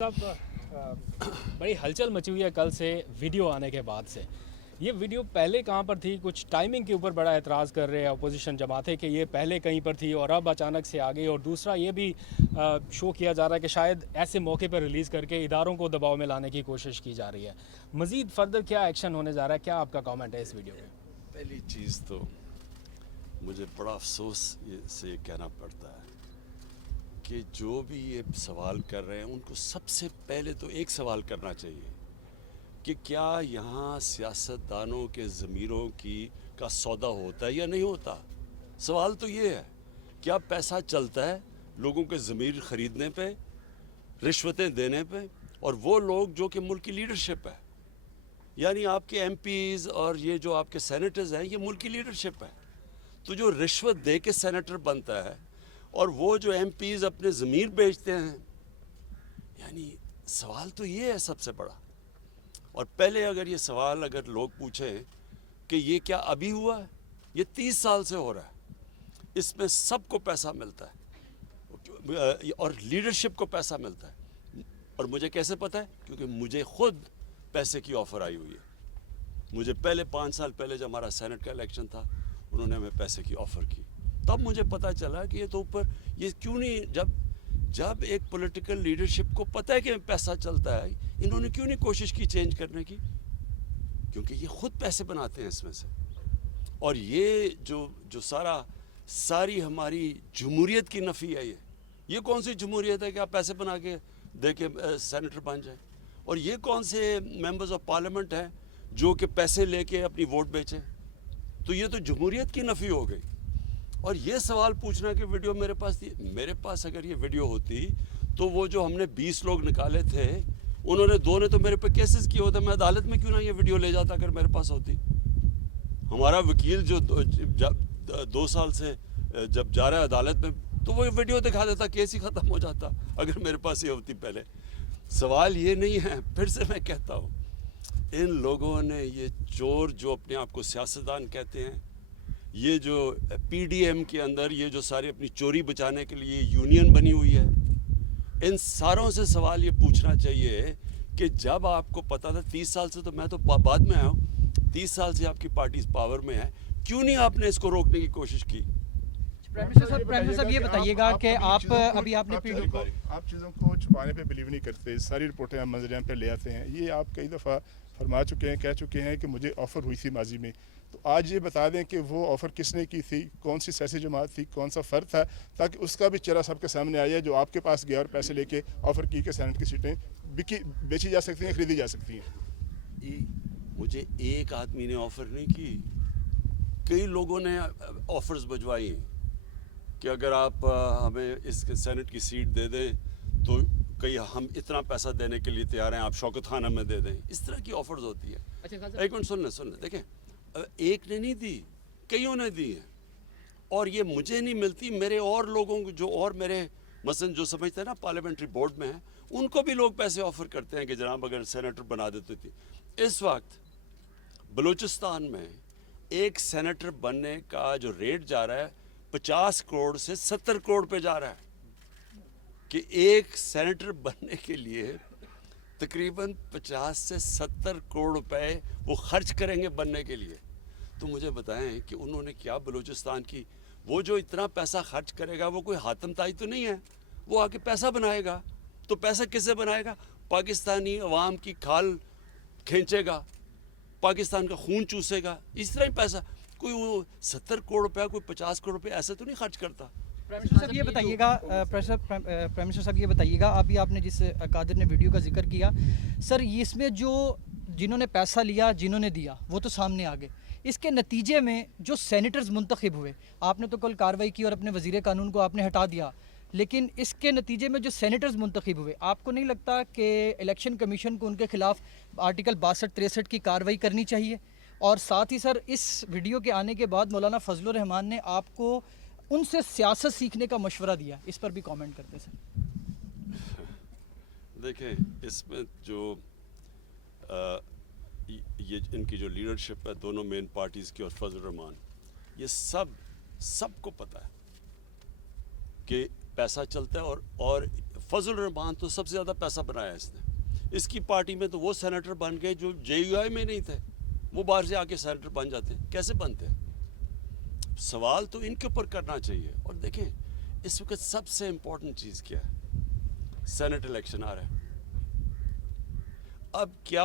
साहब बड़ी हलचल मची हुई है कल से वीडियो आने के बाद से। ये वीडियो पहले कहाँ पर थी, कुछ टाइमिंग के ऊपर बड़ा एतराज़ कर रहे हैं अपोजिशन जमातें कि ये पहले कहीं पर थी और अब अचानक से आ गई। और दूसरा ये भी शो किया जा रहा है कि शायद ऐसे मौके पर रिलीज़ करके इदारों को दबाव में लाने की कोशिश की जा रही है। मज़ीद फर्दर क्या एक्शन होने जा रहा है, क्या आपका कॉमेंट है इस वीडियो पे? पहली चीज़ तो मुझे बड़ा अफसोस से कहना पड़ता है कि जो भी ये सवाल कर रहे हैं उनको सबसे पहले तो एक सवाल करना चाहिए कि क्या यहाँ सियासतदानों के ज़मीरों का सौदा होता है या नहीं होता। सवाल तो ये है, क्या पैसा चलता है लोगों के ज़मीर ख़रीदने पे, रिश्वतें देने पे, और वो लोग जो कि मुल्क की लीडरशिप है, यानी आपके एमपीज़ और ये जो आपके सेनेटर्स हैं, ये मुल्क की लीडरशिप है। तो जो रिश्वत दे के सेनेटर बनता है और वो जो एमपीज़ अपने ज़मीर बेचते हैं, यानी सवाल तो ये है सबसे बड़ा। और पहले अगर ये सवाल अगर लोग पूछें कि ये क्या अभी हुआ है, ये 30 साल से हो रहा है, इसमें सबको पैसा मिलता है और लीडरशिप को पैसा मिलता है। और मुझे कैसे पता है? क्योंकि मुझे खुद पैसे की ऑफ़र आई हुई है। मुझे पहले 5 साल पहले जब हमारा सेनेट का इलेक्शन था, उन्होंने हमें पैसे की ऑफ़र की, तब मुझे पता चला कि ये तो ऊपर ये क्यों नहीं, जब एक पॉलिटिकल लीडरशिप को पता है कि पैसा चलता है, इन्होंने क्यों नहीं कोशिश की चेंज करने की? क्योंकि ये खुद पैसे बनाते हैं इसमें से। और ये जो सारी हमारी जमहूरियत की नफ़ी है, ये कौन सी जमहूरियत है कि आप पैसे बना के दे के सेनेटर बन जाए? और ये कौन से मेंबर्स ऑफ पार्लियामेंट हैं जो कि पैसे लेके अपनी वोट बेचें? तो ये तो जमहूरियत की नफ़ी हो गई। और ये सवाल पूछना कि वीडियो मेरे पास थी, मेरे पास अगर ये वीडियो होती तो वो जो हमने 20 लोग निकाले थे, उन्होंने 2 ने तो मेरे पे केसेस किए होते, मैं अदालत में क्यों ना ये वीडियो ले जाता अगर मेरे पास होती। हमारा वकील जो 2 साल से जब जा रहा है अदालत में, तो वो वीडियो दिखा देता, केस ही ख़त्म हो जाता अगर मेरे पास ये होती पहले। सवाल ये नहीं है, फिर से मैं कहता हूँ, इन लोगों ने, ये चोर जो अपने आप को सियासतदान कहते हैं, ये जो पीडीएम के अंदर ये जो सारी अपनी चोरी बचाने के लिए यूनियन बनी हुई है, इन सारों से सवाल ये पूछना चाहिए कि जब आपको पता था 30 साल से, तो मैं तो बाद में आया हूँ, 30 साल से आपकी पार्टी पावर में है, क्यों नहीं आपने इसको रोकने की कोशिश की? प्राइम मिनिस्टर साहब ये बताइएगा कि आप अभी आपने आप चीज़ों को छुपाने पे बिलीव नहीं करते, सारी रिपोर्टें हम मंजर पे ले आते हैं। ये आप कई दफ़ा फरमा चुके हैं, कह चुके हैं कि मुझे ऑफ़र हुई थी माजी में, तो आज ये बता दें कि वो ऑफ़र किसने की थी, कौन सी सियासी जमात थी, कौन सा फ़र्द था, ताकि उसका भी चेहरा सबके सामने आया जो आपके पास गया और पैसे लेके ऑफ़र की कि सेनेट की सीटें बेची जा सकती हैं, खरीदी जा सकती हैं। मुझे एक आदमी ने ऑफ़र नहीं की, कई लोगों ने ऑफ़र्स भिजवाई हैं कि अगर आप हमें इस सेनेट की सीट दे दें तो कई हम इतना पैसा देने के लिए तैयार हैं, आप शौकत खान हमें दे दें। इस तरह की ऑफ़र्स होती है। एक मिनट सुन लें, देखें, एक ने नहीं दी, कईयों ने दी हैं। और ये मुझे नहीं मिलती, मेरे और लोगों को जो और मेरे मसलन जो समझते हैं ना पार्लियामेंट्री बोर्ड में है, उनको भी लोग पैसे ऑफ़र करते हैं कि जनाब अगर सेनेटर बना देते थे। इस वक्त बलूचिस्तान में एक सेनेटर बनने का जो रेट जा रहा है 50 करोड़ से 70 करोड़ पे जा रहा है, कि एक सेनेटर बनने के लिए तकरीबन 50 से 70 करोड़ रुपए वो खर्च करेंगे बनने के लिए। तो मुझे बताएं कि उन्होंने क्या बलूचिस्तान की, वो जो इतना पैसा खर्च करेगा वो कोई हातम ताई तो नहीं है, वो आके पैसा बनाएगा। तो पैसा किससे बनाएगा? पाकिस्तानी अवाम की खाल खींचेगा, पाकिस्तान का खून चूसेगा, इस तरह ही पैसा। कोई वो 70 करोड़ रुपया, कोई 50 करोड़ रुपया ऐसे तो नहीं खर्च करता। प्राइम मिनिस्टर साहब ये बताइएगा, प्राइम मिनिस्टर साहब ये बताइएगा, अभी आपने जिस कादिर ने वीडियो का जिक्र किया सर, इसमें जो जिन्होंने पैसा लिया, जिन्होंने दिया, वो तो सामने आ गए। इसके नतीजे में जो सेनेटर्स मुंतखब हुए, आपने तो कल कार्रवाई की और अपने वजीर कानून को आपने हटा दिया, लेकिन इसके नतीजे में जो सेनेटर्स मुंतखब हुए, आपको नहीं लगता कि इलेक्शन कमीशन को उनके खिलाफ आर्टिकल 62-63 की कार्रवाई करनी चाहिए? और साथ ही सर, इस वीडियो के आने के बाद मौलाना फजलुर रहमान ने आपको उनसे सियासत सीखने का मशवरा दिया, इस पर भी कमेंट करते सर। देखें, इसमें जो ये इनकी जो लीडरशिप है दोनों मेन पार्टीज़ की और फजलुर रहमान, ये सबको पता है कि पैसा चलता है और फजल रहमान तो सबसे ज़्यादा पैसा बनाया इसने। इसकी पार्टी में तो वो सेनेटर बन गए जो JUI में नहीं थे, वो बाहर से आके सेनेटर बन जाते हैं। कैसे बनते हैं? सवाल तो इनके ऊपर करना चाहिए। और देखें इस वक्त सबसे इम्पोर्टेंट चीज़ क्या है, सेनेट इलेक्शन आ रहा है। अब क्या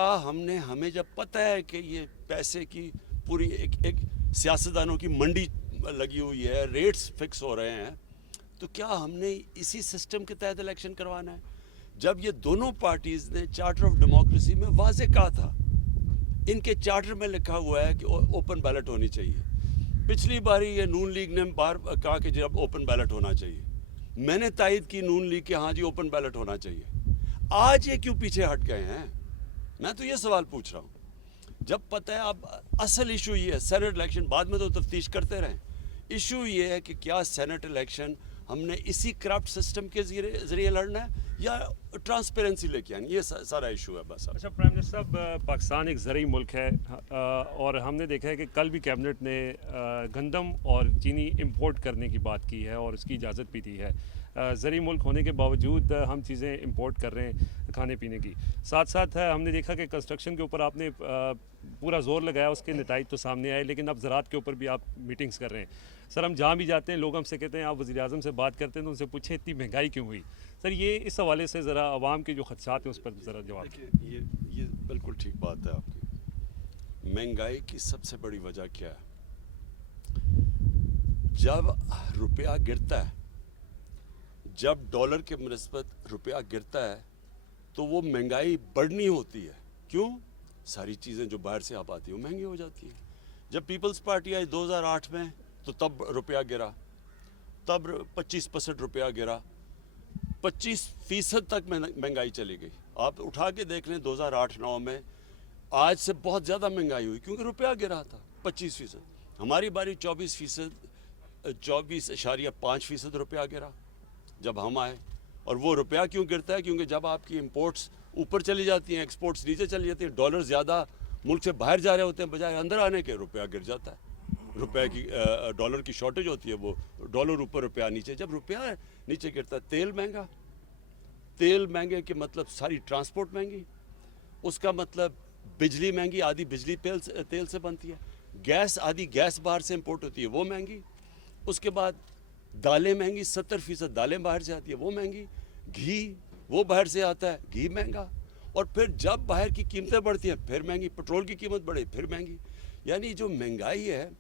हमें जब पता है कि ये पैसे की पूरी एक सियासतदानों की मंडी लगी हुई है, रेट्स फिक्स हो रहे हैं, तो क्या हमने इसी सिस्टम के तहत इलेक्शन करवाना है? जब ये दोनों पार्टीज ने चार्टर ऑफ डेमोक्रेसी में वाजे कहा था, इनके चार्टर में लिखा हुआ है कि ओपन बैलेट होनी चाहिए। पिछली बारी ये नून लीग ने बार कहा कि जब ओपन बैलेट होना चाहिए, मैंने तायद की नून लीग के हाँ जी ओपन बैलेट होना चाहिए। आज ये क्यों पीछे हट गए हैं? मैं तो ये सवाल पूछ रहा हूँ। जब पता है अब असल इशू ये है सेनेट इलेक्शन, बाद में तो तफ्तीश करते रहें। इशू ये है कि क्या सेनेट इलेक्शन हमने इसी करप्ट सिस्टम के जरिए लड़ना है या ट्रांसपेरेंसी लेके आनी, ये सारा इशू है बस। अच्छा प्राइम मिनिस्टर साहब, पाकिस्तान एक ज़रूरी मुल्क है और हमने देखा है कि कल भी कैबिनेट ने गंदम और चीनी इंपोर्ट करने की बात की है और इसकी इजाज़त भी दी है। ज़रूरी मुल्क होने के बावजूद हम चीज़ें इंपोर्ट कर रहे हैं खाने पीने की। साथ साथ हमने देखा कि कंस्ट्रक्शन के ऊपर आपने पूरा जोर लगाया, उसके नताइज तो सामने आए, लेकिन अब ज़राअत के ऊपर भी आप मीटिंग्स कर रहे हैं। सर हम जहाँ भी जाते हैं लोग हमसे कहते हैं, आप वज़ीर-ए-आज़म से बात करते हैं तो उनसे पूछे इतनी महंगाई क्यों हुई? सर ये इस हवाले से ज़रा आवाम के जो खदशात हैं उस पर ज़रा जवाब। देखिए ये बिल्कुल ठीक बात है आपकी। महंगाई की सबसे बड़ी वजह क्या है? जब रुपया गिरता है, जब डॉलर के मुनिस्बत रुपया गिरता है तो वो महंगाई बढ़नी होती है। क्यों? सारी चीज़ें जो बाहर से आप आती हैं वो महंगी हो जाती हैं। जब पीपल्स पार्टी आई 2008 में तो तब रुपया गिरा, तब 25% रुपया गिरा, 25% तक महंगाई चली गई। आप उठा के देख लें 2008-9 में आज से बहुत ज़्यादा महंगाई हुई क्योंकि रुपया गिरा था 25%। हमारी बारी 24.5% रुपया गिरा जब हम आए। और वो रुपया क्यों गिरता है? क्योंकि जब आपकी इंपोर्ट्स ऊपर चली जाती हैं, एक्सपोर्ट्स नीचे चली जाती हैं, डॉलर ज़्यादा मुल्क से बाहर जा रहे होते हैं बजाय अंदर आने के, रुपया गिर जाता है। रुपए की डॉलर की शॉर्टेज होती है, वो डॉलर ऊपर रुपया नीचे। जब रुपया नीचे गिरता है, तेल महंगा, तेल महंगे के मतलब सारी ट्रांसपोर्ट महंगी, उसका मतलब बिजली महंगी, आधी बिजली तेल से बनती है, गैस आधी गैस बाहर से इंपोर्ट होती है वो महंगी, उसके बाद दालें महंगी, 70% दालें बाहर से आती है वो महंगी, घी वो बाहर से आता है घी महंगा, और फिर जब बाहर की कीमतें बढ़ती हैं फिर महंगी, पेट्रोल की कीमत बढ़े फिर महंगी। यानी जो महंगाई है,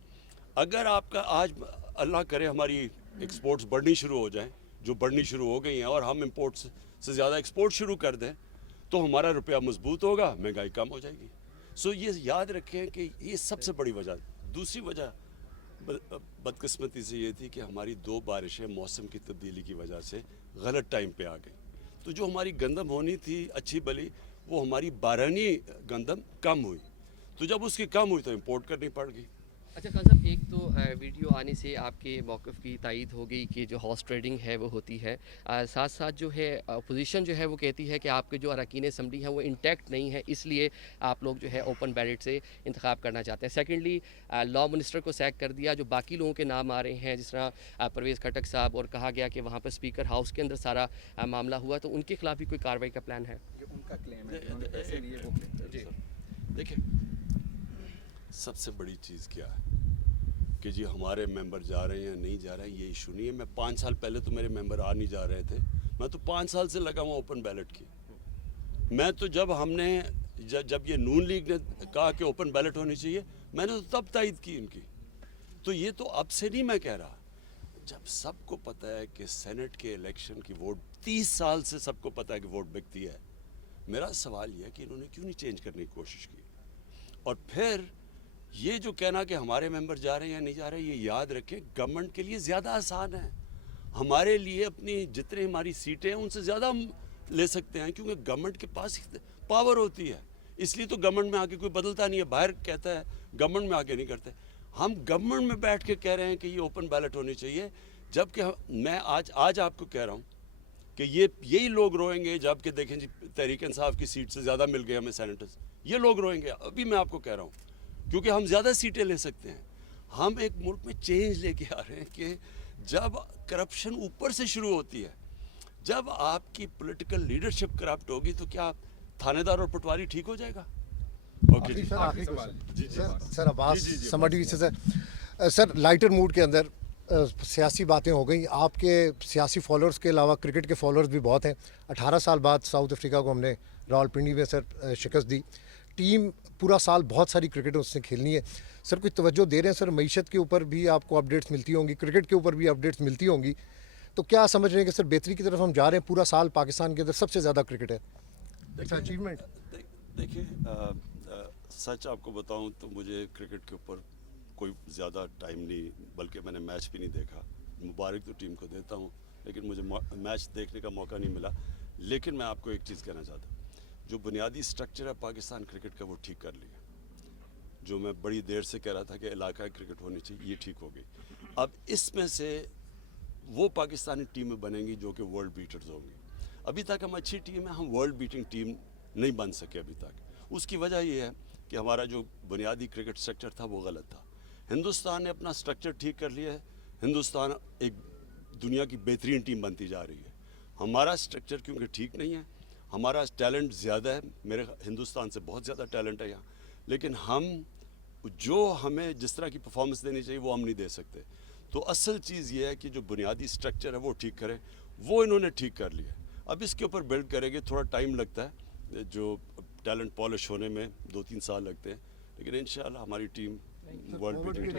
अगर आपका आज अल्लाह करे हमारी एक्सपोर्ट्स बढ़नी शुरू हो जाएं, जो बढ़नी शुरू हो गई हैं, और हम इंपोर्ट्स से ज़्यादा एक्सपोर्ट शुरू कर दें तो हमारा रुपया मजबूत होगा, महंगाई कम हो जाएगी। सो ये याद रखें कि ये सबसे बड़ी वजह। दूसरी वजह बदकिस्मती से ये थी कि हमारी 2 बारिशें मौसम की तब्दीली की वजह से गलत टाइम पे आ गई, तो जो हमारी गंदम होनी थी अच्छी भली, वो हमारी बारहनी गंदम कम हुई, तो जब उसकी कम हुई तो इंपोर्ट करनी पड़ गई। अच्छा खान साहब, एक तो वीडियो आने से आपके मौक़िफ़ की तायीद हो गई कि जो हॉर्स ट्रेडिंग है वो होती है, साथ साथ जो है अपोजिशन जो है वो कहती है कि आपके जो अरकान असम्बली हैं वो इंटैक्ट नहीं है, इसलिए आप लोग जो है ओपन बैलेट से इंतखाब करना चाहते हैं। सेकेंडली लॉ मिनिस्टर को सैक कर दिया, जो बाकी लोगों के नाम आ रहे हैं जिस तरह परवेज़ खटक साहब, और कहा गया कि वहाँ पर स्पीकर हाउस के अंदर सारा मामला हुआ, तो उनके खिलाफ भी कोई कार्रवाई का प्लान है? उनका क्लेम है उन्होंने पैसे लिए, वो क्लेम। देखिए सबसे बड़ी चीज़ क्या है कि जी हमारे मेंबर जा रहे हैं या नहीं जा रहे हैं, ये इशू नहीं है। मैं 5 साल पहले तो मेरे मेंबर आ नहीं जा रहे थे, मैं तो 5 साल से लगा हुआ ओपन बैलेट की। मैं तो जब ये नून लीग ने कहा कि ओपन बैलेट होनी चाहिए, मैंने तो तब तायद की इनकी। तो ये तो अब से नहीं मैं कह रहा, जब सबको पता है कि सेनेट के इलेक्शन की वोट 30 साल से सबको पता है कि वोट बिकती है। मेरा सवाल यह है कि इन्होंने क्यों नहीं चेंज करने की कोशिश की। और फिर ये जो कहना कि हमारे मेंबर जा रहे हैं या नहीं जा रहे हैं, ये याद रखें गवर्नमेंट के लिए ज़्यादा आसान है, हमारे लिए अपनी जितने हमारी सीटें हैं उनसे ज़्यादा हम ले सकते हैं, क्योंकि गवर्नमेंट के पास पावर होती है। इसलिए तो गवर्नमेंट में आके कोई बदलता नहीं है, बाहर कहता है गवर्नमेंट में आके नहीं करते। हम गवर्नमेंट में बैठ के कह रहे हैं कि ये ओपन बैलेट होनी चाहिए, जबकि मैं आज आपको कह रहा हूँ कि यही लोग रोएंगे जबकि देखें जी तहरीक इंसाफ की सीट से ज़्यादा मिल गए हमें सेनेटर्स, ये लोग रोएंगे। अभी मैं आपको कह रहा हूँ क्योंकि हम ज़्यादा सीटें ले सकते हैं। हम एक मुल्क में चेंज लेके आ रहे हैं कि जब करप्शन ऊपर से शुरू होती है, जब आपकी पॉलिटिकल लीडरशिप करप्ट होगी, तो क्या थानेदार और पटवारी ठीक हो जाएगा? ओके जी। आखिरी सवाल सर अब्बास समझी से सर लाइटर मूड के अंदर सियासी बातें हो गई। आपके सियासी फॉलोअर्स के अलावा क्रिकेट के फॉलोअर्स भी बहुत हैं। 18 साल बाद साउथ अफ्रीका को हमने रावलपिंडी में सर शिकस्त दी। टीम पूरा साल बहुत सारी क्रिकेट उससे खेलनी है। सर कोई तवज्जो दे रहे हैं सर? मईशत के ऊपर भी आपको अपडेट्स मिलती होंगी, क्रिकेट के ऊपर भी अपडेट्स मिलती होंगी, तो क्या समझ रहे हैं कि सर बेहतरी की तरफ हम जा रहे हैं? पूरा साल पाकिस्तान के अंदर सबसे ज़्यादा क्रिकेट है, अचीवमेंट। देखिए, सच आपको बताऊं तो मुझे क्रिकेट के ऊपर कोई ज़्यादा टाइम नहीं, बल्कि मैंने मैच भी नहीं देखा। मुबारक तो टीम को देता हूं, लेकिन मुझे मैच देखने का मौका नहीं मिला। लेकिन मैं आपको एक चीज़ कहना चाहता हूँ, जो बुनियादी स्ट्रक्चर है पाकिस्तान क्रिकेट का, वो ठीक कर लिया। जो मैं बड़ी देर से कह रहा था कि इलाका क्रिकेट होनी चाहिए, ये ठीक हो गई। अब इसमें से वो पाकिस्तानी टीमें बनेंगी जो कि वर्ल्ड बीटर्स होंगी। अभी तक हम अच्छी टीम है, हम वर्ल्ड बीटिंग टीम नहीं बन सके अभी तक। उसकी वजह ये है कि हमारा जो बुनियादी क्रिकेट स्ट्रक्चर था वो गलत था। हिंदुस्तान ने अपना स्ट्रक्चर ठीक कर लिया है। हिंदुस्तान एक दुनिया की बेहतरीन टीम बनती जा रही है। हमारा स्ट्रक्चर क्योंकि ठीक नहीं है, हमारा टैलेंट ज़्यादा है, मेरे हिंदुस्तान से बहुत ज़्यादा टैलेंट है यहाँ, लेकिन हम जो हमें जिस तरह की परफॉर्मेंस देनी चाहिए वो हम नहीं दे सकते। तो असल चीज़ ये है कि जो बुनियादी स्ट्रक्चर है वो ठीक करें, वो इन्होंने ठीक कर लिया। अब इसके ऊपर बिल्ड करेंगे, थोड़ा टाइम लगता है, जो टैलेंट पॉलिश होने में 2-3 साल लगते हैं, लेकिन इंशाल्लाह हमारी टीम वर्ल्ड बीटिंग